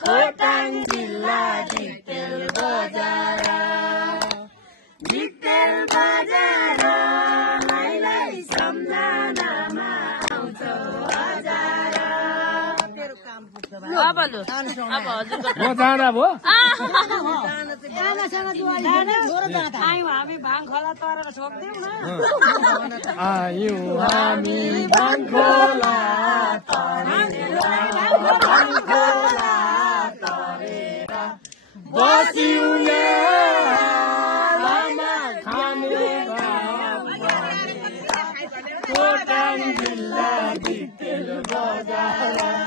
खोटाङ जिल्ला डिक्टेल बजार हामीलाई सम्झनामा आउँछ हजार अब लु अब हजुरको जाँदा भयो हामी भाङ खोला तरेर छोड्दिउँ न आयौँ हामी भाङ खोला तरेर बस्यौँ लामा खानु खोटाङ जिल्ला डिक्टेल बजार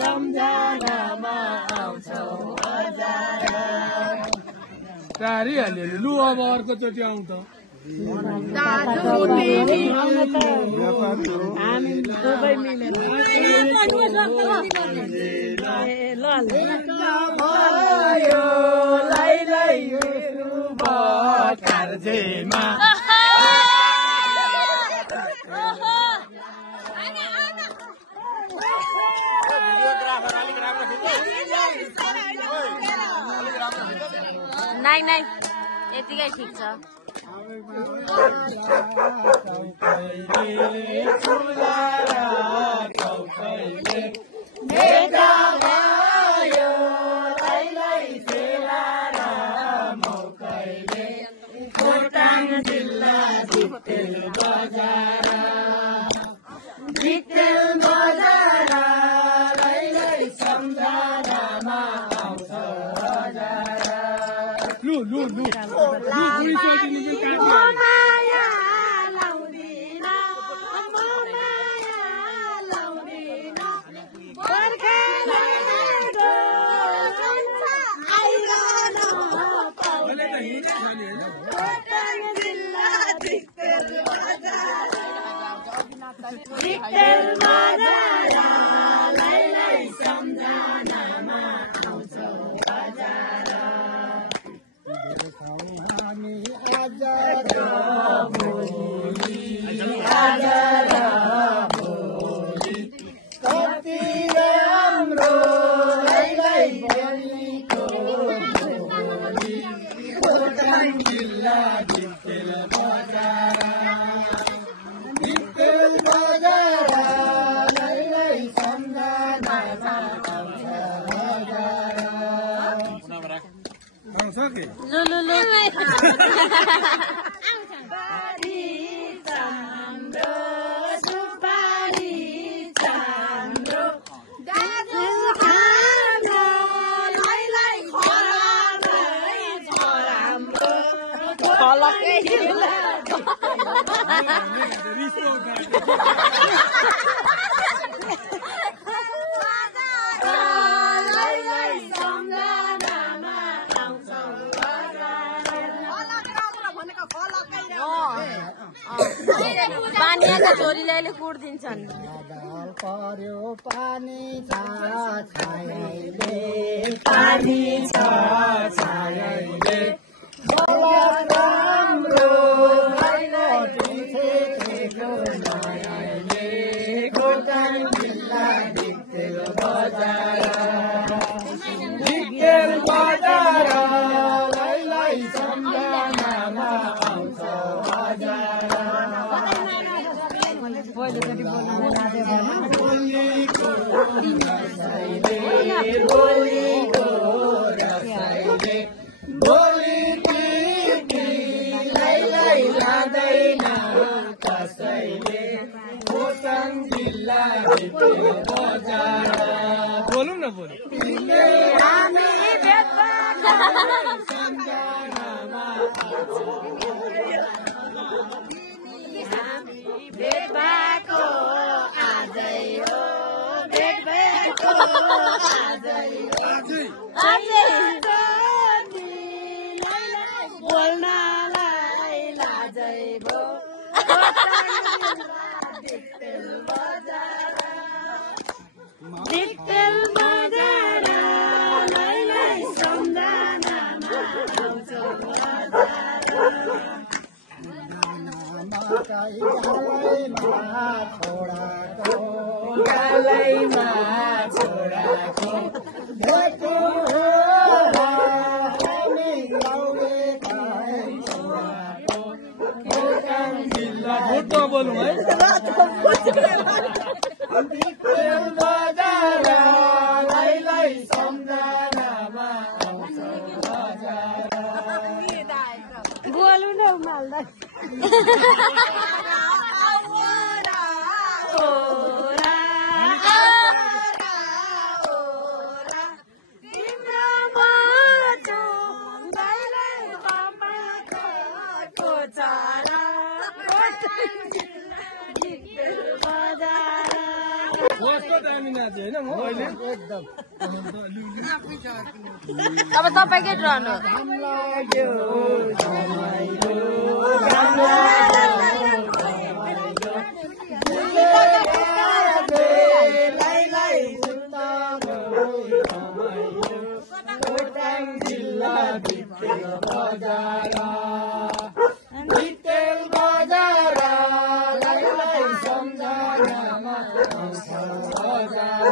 सम्झनामा आउँछ टारिहाल्यो लु अब अर्कोचोटि आउँ त नाइ नाइ यतिकै ठिक छ खोटाङ जिल्ला डिक्टेल बजार सम्झनामा आउँछ लु लु लु पानीका छोरीले अहिले कुर्दिन्छन् पर्यो पानी छ छायाले पानी छ छायाले राम्रो खोटाङ जिल्ला डिक्टेल बजार सम्झनामा आउँछ लाँदैन कसैले खोटाङ जिल्ला डिक्टेल बजार बोलौँ न बोलौँ बोल्नलाई लाजै भो गालैमा छोराको भएको होला हामी लाउने खाए छोराको खोटाङ जिल्ला भुट्टो बोलौँ है भित्तेल बजार लाई सम्झनामा आउँछ बजार बोलु न माल्दा कस्तो दामी नाचे होइन म अहिले एकदम अब तपाईँकै टर्न हो जिल्ला भित्तेल बजार भित्तेल बजार लाई सम्झनामा आउँछ बजार